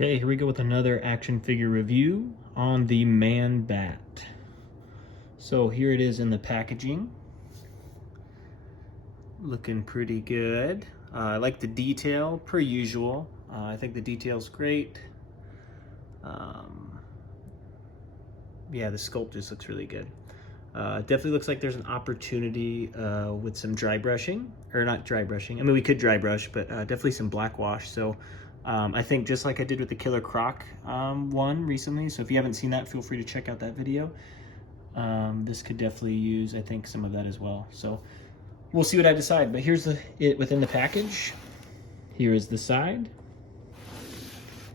Okay, here we go with another action figure review on the Man-Bat. So here it is in the packaging. Looking pretty good. I like the detail, per usual. I think the detail's great. Yeah, the sculpt just looks really good. Definitely looks like there's an opportunity with some dry brushing, or not dry brushing. I mean, we could dry brush, but definitely some black wash. So I think just like I did with the Killer Croc one recently. So if you haven't seen that, feel free to check out that video. This could definitely use, I think, some of that as well. So we'll see what I decide. But here's it within the package. Here is the side.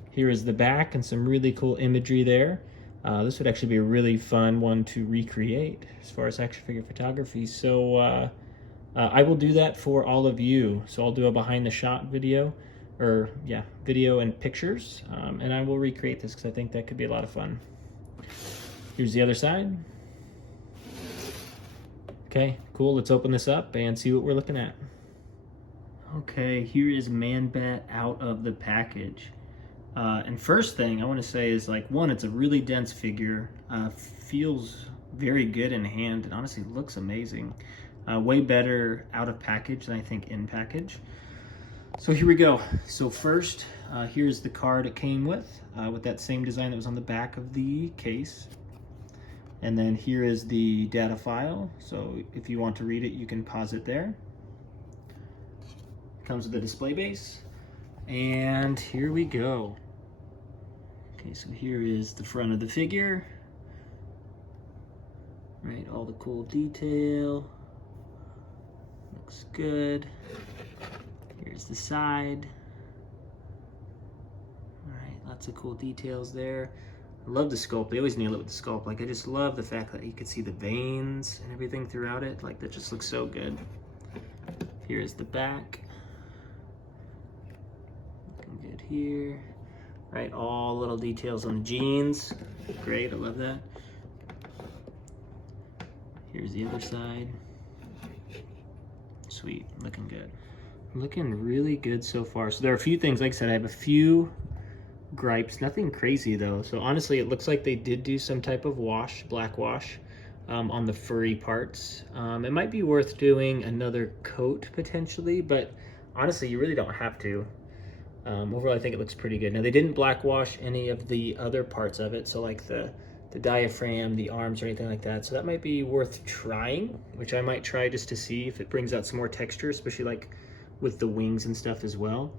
Here is the back and some really cool imagery there. This would actually be a really fun one to recreate as far as action figure photography. So I will do that for all of you. So I'll do a behind the shot video, or yeah, video and pictures. And I will recreate this because I think that could be a lot of fun. Here's the other side. Okay, cool. Let's open this up and see what we're looking at. Okay, here is Man-Bat out of the package. And first thing I want to say is, like, one, it's a really dense figure, feels very good in hand, and honestly looks amazing. Way better out of package than I think in package. So here we go. So first, here's the card it came with that same design that was on the back of the case. And then here is the data file. So if you want to read it, you can pause it there. Comes with a display base. And here we go. Okay, so here is the front of the figure. Right, all the cool detail. Looks good. Here's the side. All right, lots of cool details there. I love the sculpt. They always nail it with the sculpt. Like, I just love the fact that you can see the veins and everything throughout it. Like, that just looks so good. Here's the back. Looking good here. Right, all little details on the jeans. Great, I love that. Here's the other side. Sweet, looking good. Looking really good so far. So there are a few things, like I said, I have a few gripes, nothing crazy though. So honestly, it looks like they did do some type of wash, black wash, on the furry parts. It might be worth doing another coat potentially, but honestly, you really don't have to. Overall, I think it looks pretty good. Now, they didn't black wash any of the other parts of it, so like the diaphragm, the arms, or anything like that. So that might be worth trying, which I might try just to see if it brings out some more texture, especially like with the wings and stuff as well.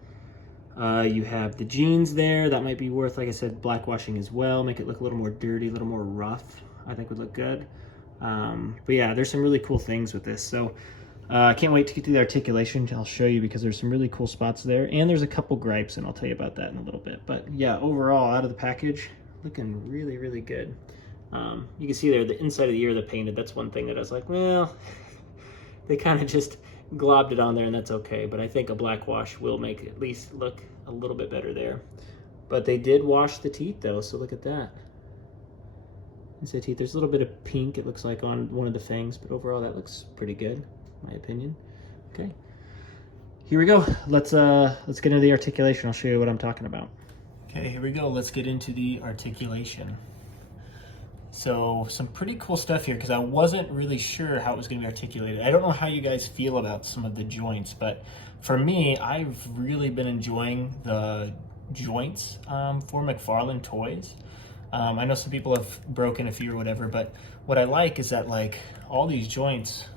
You have the jeans there. That might be worth, like I said, black washing as well. Make it look a little more dirty, a little more rough. I think would look good. But yeah, there's some really cool things with this. So I can't wait to get to the articulation. I'll show you because there's some really cool spots there. And there's a couple gripes, and I'll tell you about that in a little bit. But yeah, overall, out of the package, looking really, really good. You can see there, the inside of the ear they painted. That's one thing that I was like, well, they kind of just globbed it on there, and that's okay. But I think a black wash will make it at least look a little bit better there. But they did wash the teeth, though, so look at that. Inside teeth, there's a little bit of pink, it looks like, on one of the fangs, but overall, that looks pretty good, in my opinion. Okay, here we go. Let's get into the articulation. I'll show you what I'm talking about. Okay, here we go. Let's get into the articulation. So some pretty cool stuff here, because I wasn't really sure how it was going to be articulated. I don't know how you guys feel about some of the joints, but for me, I've really been enjoying the joints for McFarlane toys. I know some people have broken a few or whatever, but what I like is that, like, all these joints,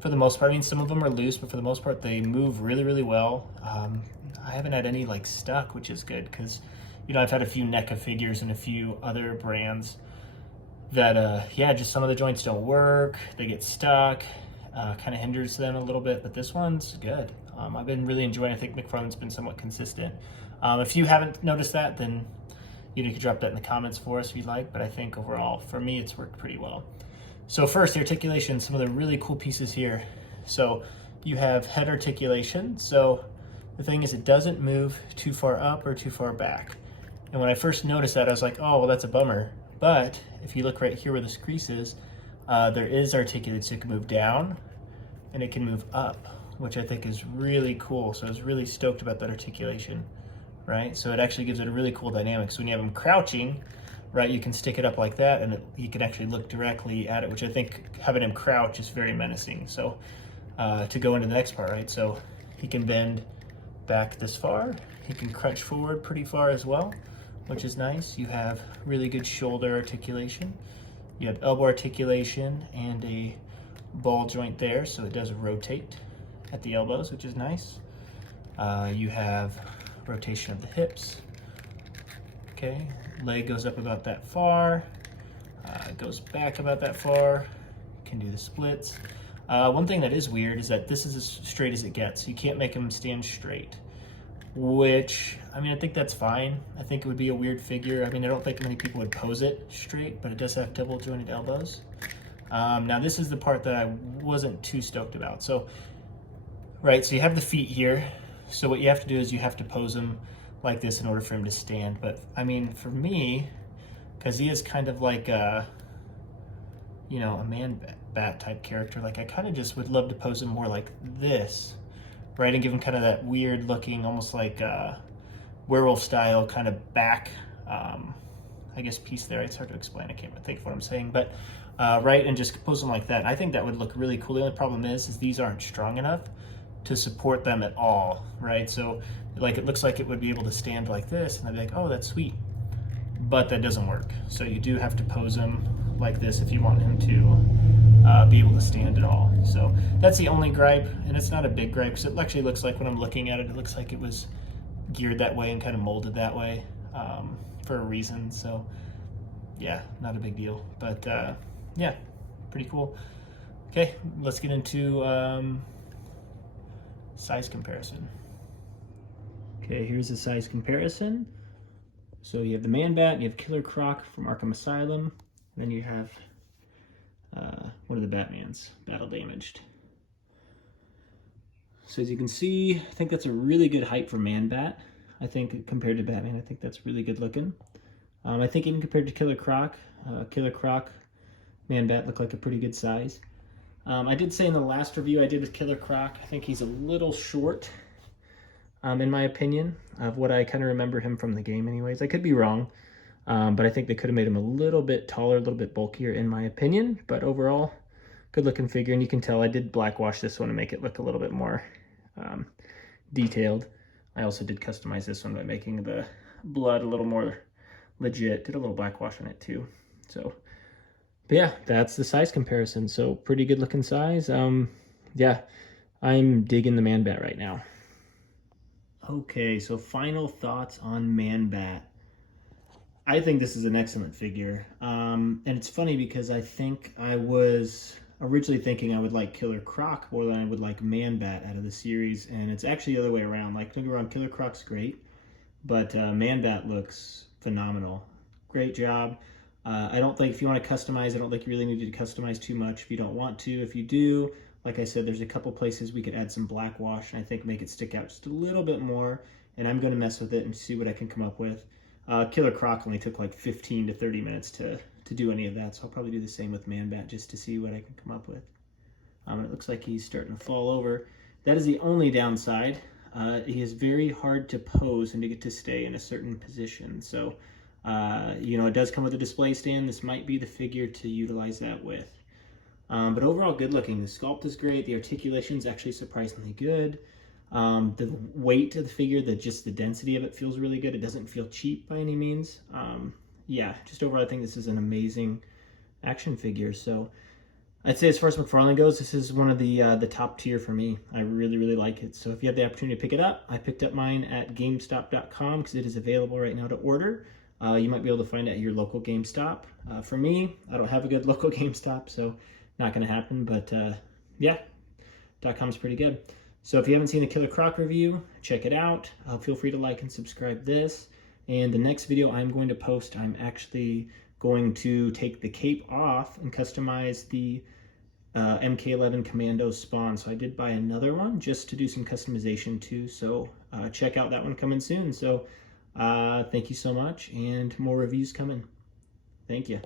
for the most part, I mean, some of them are loose, but for the most part, they move really, really well. I haven't had any, like, stuck, which is good, because, you know, I've had a few NECA figures and a few other brands that, yeah, just some of the joints don't work, they get stuck, kind of hinders them a little bit, but this one's good. I've been really enjoying it. I think McFarlane's been somewhat consistent. If you haven't noticed that, then you could drop that in the comments for us if you'd like, but I think overall, for me, it's worked pretty well. So first, the articulation, some of the really cool pieces here. So you have head articulation. So the thing is, it doesn't move too far up or too far back. And when I first noticed that, I was like, oh, well, that's a bummer. But if you look right here where this crease is, there is articulated, so it can move down and it can move up, which I think is really cool. So I was really stoked about that articulation right? So it actually gives it a really cool dynamic. So when you have him crouching, right, you can stick it up like that, and he can actually look directly at it, which I think having him crouch is very menacing. So to go into the next part, right? So he can bend back this far. He can crunch forward pretty far as well, which is nice. You have really good shoulder articulation. You have elbow articulation and a ball joint there, so it does rotate at the elbows, which is nice. You have rotation of the hips. Okay, leg goes up about that far, goes back about that far. Can do the splits. One thing that is weird is that this is as straight as it gets. You can't make him stand straight, which, I mean, I think that's fine. I think it would be a weird figure. I mean, I don't think many people would pose it straight, but it does have double jointed elbows. Now this is the part that I wasn't too stoked about. So, right, so you have the feet here. So what you have to do is you have to pose him like this in order for him to stand. But I mean, for me, because he is kind of like a, you know, a man-bat type character, like I kind of just would love to pose him more like this, right? And give him kind of that weird looking, almost like werewolf style kind of back, I guess, piece there. It's hard to explain. I can't think of what I'm saying, but right, and just pose them like that. And I think that would look really cool. The only problem is these aren't strong enough to support them at all, right? So like it looks like it would be able to stand like this, and I'd be like, oh, that's sweet, but that doesn't work. So you do have to pose him like this if you want him to be able to stand at all. So that's the only gripe, and it's not a big gripe because it actually looks like when I'm looking at it, it looks like it was geared that way and kind of molded that way for a reason. So yeah, not a big deal, but yeah, pretty cool. Okay, let's get into size comparison. Okay, here's the size comparison. So you have the Man-Bat, you have Killer Croc from Arkham Asylum, and then you have one of the Batmans, Battle Damaged. So as you can see, I think that's a really good height for Man-Bat. I think compared to Batman, I think that's really good looking. I think even compared to Killer Croc, Man-Bat look like a pretty good size. I did say in the last review I did with Killer Croc, I think he's a little short, in my opinion, of what I kind of remember him from the game anyways. I could be wrong, but I think they could have made him a little bit taller, a little bit bulkier in my opinion. But overall, good looking figure, and you can tell I did blackwash this one to make it look a little bit more detailed. I also did customize this one by making the blood a little more legit. Did a little blackwash on it too. So, but yeah, that's the size comparison. So pretty good looking size. Yeah, I'm digging the Man-Bat right now. Okay, so final thoughts on Man-Bat. I think this is an excellent figure. And it's funny because I think I was originally thinking I would like Killer Croc more than I would like Man-Bat out of the series, and it's actually the other way around. Like, don't get me wrong, Killer Croc's great, but Man-Bat looks phenomenal. Great job. I don't think if you want to customize, I don't think you really need to customize too much if you don't want to. If you do, like I said, there's a couple places we could add some black wash and I think make it stick out just a little bit more, and I'm going to mess with it and see what I can come up with. Killer Croc only took like 15 to 30 minutes to do any of that, so I'll probably do the same with Man-Bat just to see what I can come up with. It looks like he's starting to fall over. That is the only downside. He is very hard to pose and to get to stay in a certain position. So, you know, it does come with a display stand. This might be the figure to utilize that with. But overall, good looking. The sculpt is great. The articulation is actually surprisingly good. The weight of the figure, just the density of it feels really good. It doesn't feel cheap by any means. Yeah, just overall, I think this is an amazing action figure. So I'd say as far as McFarlane goes, this is one of the top tier for me. I really, really like it. So if you have the opportunity to pick it up, I picked up mine at GameStop.com because it is available right now to order. You might be able to find it at your local GameStop. For me, I don't have a good local GameStop, so not going to happen. But yeah, .com's pretty good. So if you haven't seen the Killer Croc review, check it out. Feel free to like and subscribe this. And the next video I'm going to post, I'm actually going to take the cape off and customize the MK11 Commando spawn. So I did buy another one just to do some customization too. So check out that one coming soon. So thank you so much, and more reviews coming. Thank you.